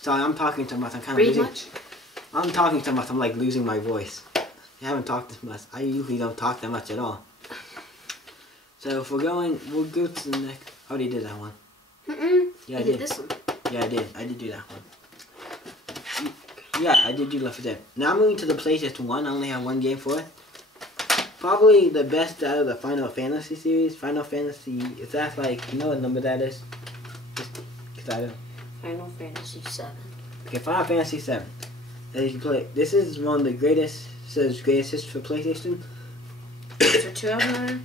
Sorry, I'm talking too much. I'm kind of Pretty losing. much. I'm talking too much. I'm like losing my voice. I haven't talked this much. I usually don't talk that much at all. So if we're going, we'll go to the next. I already did that one. Yeah, I did. This one. Yeah, I did. I did do that one. Yeah, I did do Left 4 Dead. Now I'm moving to the PlayStation 1. I only have one game for it. Probably the best out of the Final Fantasy series. Final Fantasy, is that like, you know what number that is? Cause I don't. Final Fantasy 7. Okay, Final Fantasy 7. That you can play. This is one of the greatest, says greatest history for PlayStation. Is there 2 of them?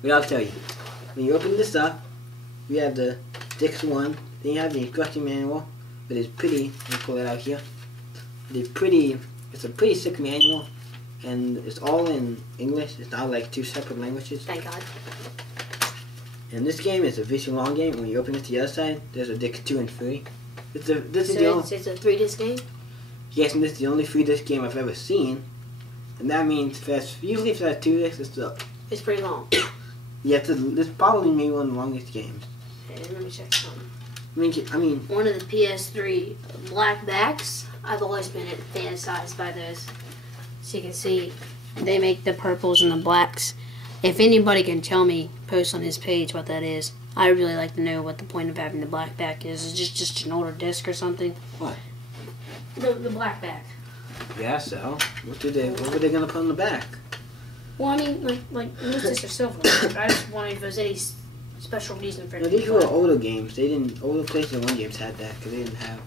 But I'll tell you. When you open this up, we have the disc 1. Then you have the instruction manual. But it's pretty. Let me pull it out here. It's a pretty sick manual. And it's all in English. It's not like 2 separate languages. Thank God. And this game is a visual long game. When you open it to the other side, there's a disc 2 and 3. It's a 3-disc game? Yes, and this is the only 3-disc game I've ever seen. And that means usually if that's 2 discs, it's pretty long. Yeah, it's probably maybe one of the longest games. Hey, let me check something. I mean, one of the PS3 black backs, I've always been fantasized by those. So you can see, they make the purples and the blacks. If anybody can tell me, post on his page what that is. I really like to know what the point of having the black back is. Is it just an older disc or something? What? The black back. Yeah, so what were they gonna put on the back? Well, I mean, like most discs are silver. I just wondering if there's any special reason for it. No, these were older games. Older PlayStation 1 games had that because they didn't have.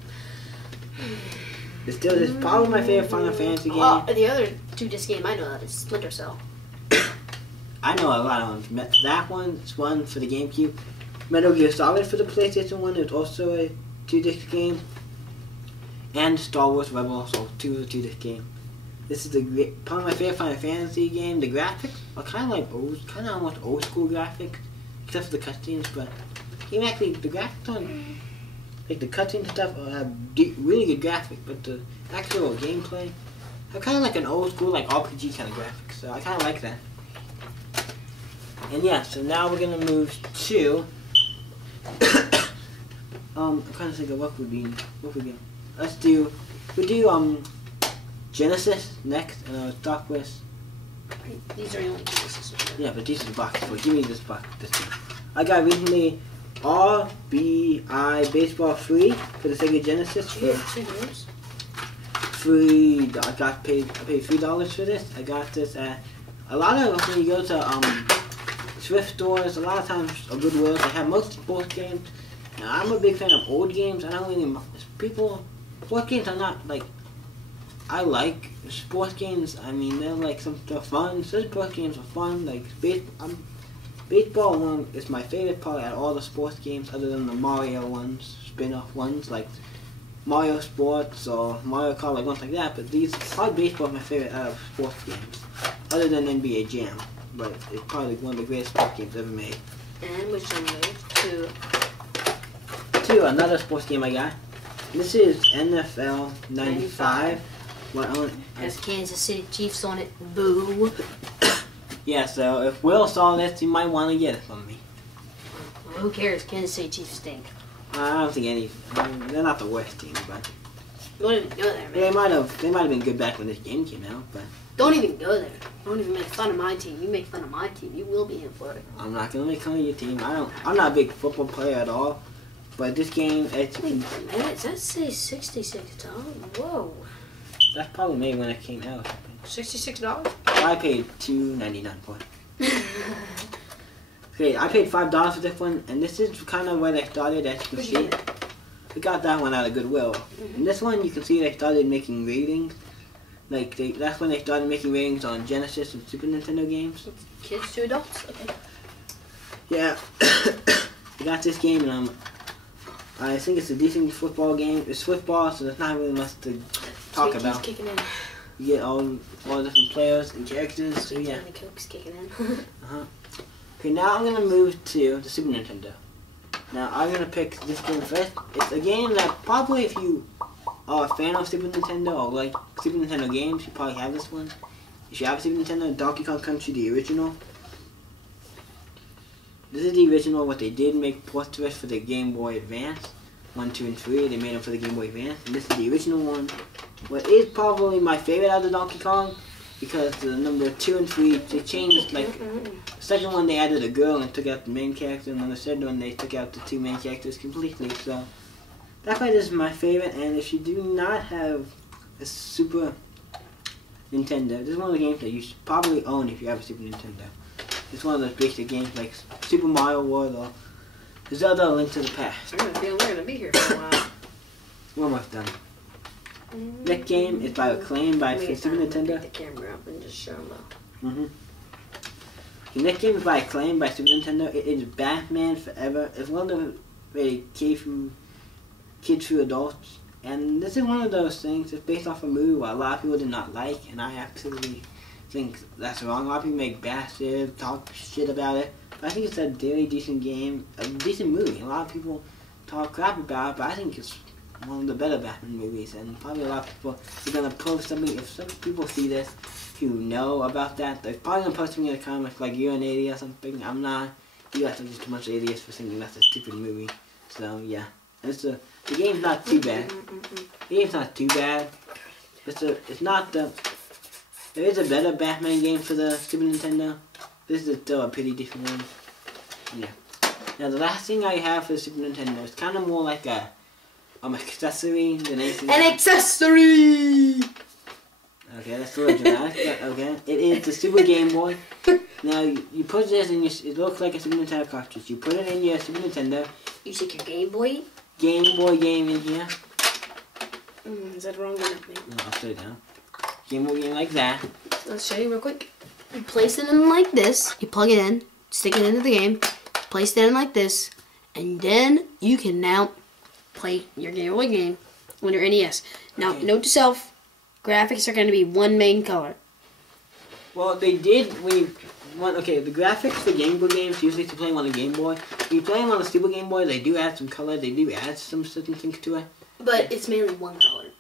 It's probably my favorite Final Fantasy game. The other 2-disc game I know that is Splinter Cell. I know a lot of them. That one's one for the GameCube. Metal Gear Solid for the PlayStation 1 is also a 2-disc game. And Star Wars Rebels, also 2-disc game. This is probably my favorite Final Fantasy game. The graphics are kind of like almost old school graphics, except for the cutscenes. But even actually, the graphics on like the cutscenes and stuff have really good graphics, but the actual gameplay have kind of like an old school like RPG kind of graphics. So I kind of like that. And yeah, so now we're gonna move to. I'm trying to think of what would be. We'll do Genesis next, and I'll start with. These are the only Genesis. Yeah, but these are the boxes. So give me this box. This one. I got recently RBI Baseball free for the Sega Genesis. Free. I paid $3 for this. I got this at a lot of when you go to thrift stores. A lot of times, or Goodwill, they have most sports games. Now I'm a big fan of old games. I don't really sports games are not like. I like sports games. I mean, they're fun. Some sports games are fun. Like baseball is my favorite part out of all the sports games, other than the Mario ones, spin-off ones like Mario Sports or Mario Kart, like ones like that. But probably baseball is my favorite out of sports games, other than NBA Jam. But it's probably one of the greatest sports games ever made. And which one move to another sports game I got. This is NFL 95. Has Kansas City Chiefs on it. Boo. Yeah, so if Will saw this, he might want to get it from me. Well, who cares? Kansas City Chiefs stink. I don't think they're not the worst team, but. Don't even go there, man. They might have been good back when this game came out, but. Don't even go there. Don't even make fun of my team. You make fun of my team, you will be in for it. I'm not gonna make fun of your team. I'm not a big football player at all, but this game, Wait a minute, does that say $66? Whoa. That's probably maybe when it came out. $66? I paid $2.99 for it. Okay, I paid $5 for this one, and this is kind of where they started, as you can see. We got that one out of Goodwill. And this one, you can see they started making ratings. That's when they started making ratings on Genesis and Super Nintendo games. Kids to adults? Okay. Yeah. I got this game, and I think it's a decent football game. It's football, so there's not really much to talk about. Kicking in. You get all different players and characters, so yeah. The Coke's kicking in. Okay, now I'm going to move to the Super Nintendo. Now, I'm going to pick this game first. It's a game that probably if you are a fan of Super Nintendo or like Super Nintendo games, you probably have this one. If you have a Super Nintendo, Donkey Kong Country, the original. This is the original, what they did make ports to it for the Game Boy Advance. 1, 2, and 3. They made them for the Game Boy Advance, and this is the original one. What is probably my favorite out of Donkey Kong, because the number 2 and 3, they changed, like, the second one they added a girl and took out the main character, and on the third one they took out the 2 main characters completely, so that's why this is my favorite. And if you do not have a Super Nintendo, this is one of the games that you should probably own if you have a Super Nintendo. It's one of those basic games like Super Mario World or Zelda: Link to the Past. I feel we're going to be here for a while. We're almost done. Next game is by Acclaim by Super Nintendo. Pick the camera up and just show them. The next game is by Acclaim by Super Nintendo. It is Batman Forever. It's one of the really kids through adults. And this is one of those things that's based off a movie where a lot of people did not like, and I absolutely think that's wrong. A lot of people make bashing, talk shit about it. But I think it's a really decent game, a decent movie. A lot of people talk crap about it, but I think it's one of the better Batman movies. And probably a lot of people are going to post something. If some people see this who know about that, they're probably going to post something in the comments like you're an idiot or something. I'm not. You guys are just a bunch of idiots for thinking that's a stupid movie. So, yeah. And the game's not too bad. The game's not too bad. It's not the... There is a better Batman game for the Super Nintendo. This is still a pretty different one. Yeah. Now the last thing I have for the Super Nintendo is kind of more like a accessory than anything. An accessory! Okay, that's a little dramatic, but okay. It is the Super Game Boy. Now you put this in your... It looks like a Super Nintendo cartridge. You put it in your Super Nintendo. You stick your Game Boy? Game Boy game in here. Is that wrong? No, I'll show you down. Game Boy game like that. Let's show you real quick. You place it in like this. You plug it in, stick it into the game, place it in like this, and then you can now play your Game Boy game on your NES. Now, note to self, graphics are going to be one main color. Well, they did when you... Okay, the graphics for Game Boy games, usually to play them on a Game Boy. When you play them on a Super Game Boy, they do add some color, they do add some certain things to it. But it's mainly one color.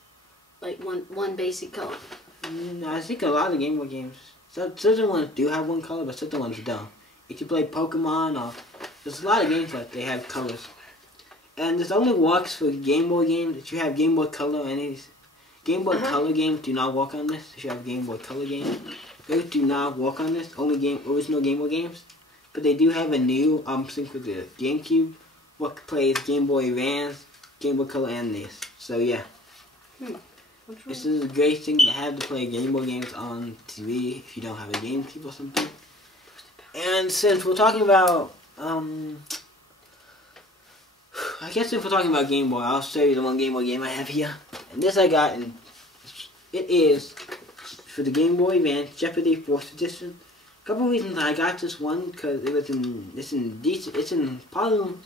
Like one basic color. I think a lot of Game Boy games, certain ones do have one color, but certain ones don't. If you play Pokemon, or there's a lot of games that they have colors. And this only works for Game Boy games. If you have Game Boy Color, and Game Boy Color games do not work on this. If you have Game Boy Color games, those do not work on this. Only original Game Boy games. But they do have a new sync with the GameCube. What plays Game Boy Advance, Game Boy Color, and this. So yeah. This is a great thing to have to play Game Boy games on TV if you don't have a GameCube or something. And since we're talking about, I guess if we're talking about Game Boy, I'll show you the one Game Boy game I have here. And this I got, and it is for the Game Boy Advance Jeopardy 4th Edition. A couple of reasons I got this one, because it's in part of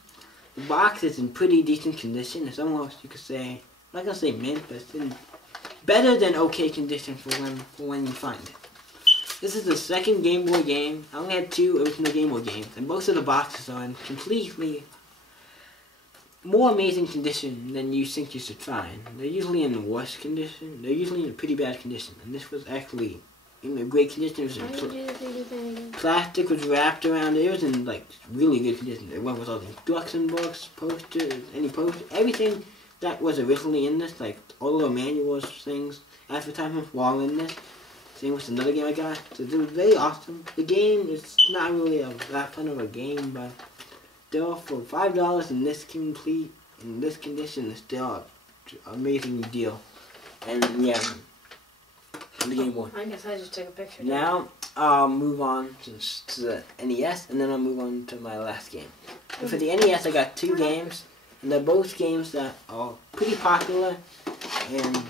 the box. It's in pretty decent condition. It's almost, you could say, I'm not gonna say mint, but it's in better than okay condition for when you find it. This is the second Game Boy game. I only had 2 original Game Boy games, and most of the boxes are in completely more amazing condition than you think you should find. They're usually in worse condition. They're usually in a pretty bad condition, and this was actually in a great condition. It was in plastic was wrapped around it. It was in like really good condition. It went with all the instruction books, posters, everything that was originally in this, like all the manuals, things, advertisements were all in this. Same with another game I got. So it was very awesome. The game is not really that fun of a game, but still for $5 in this complete, in this condition, it's still an amazing deal. And yeah, the Game Boy. I guess I just took a picture. Now I'll move on to the NES, and then I'll move on to my last game. And for the NES, I got 2 games. And they're both games that are pretty popular, and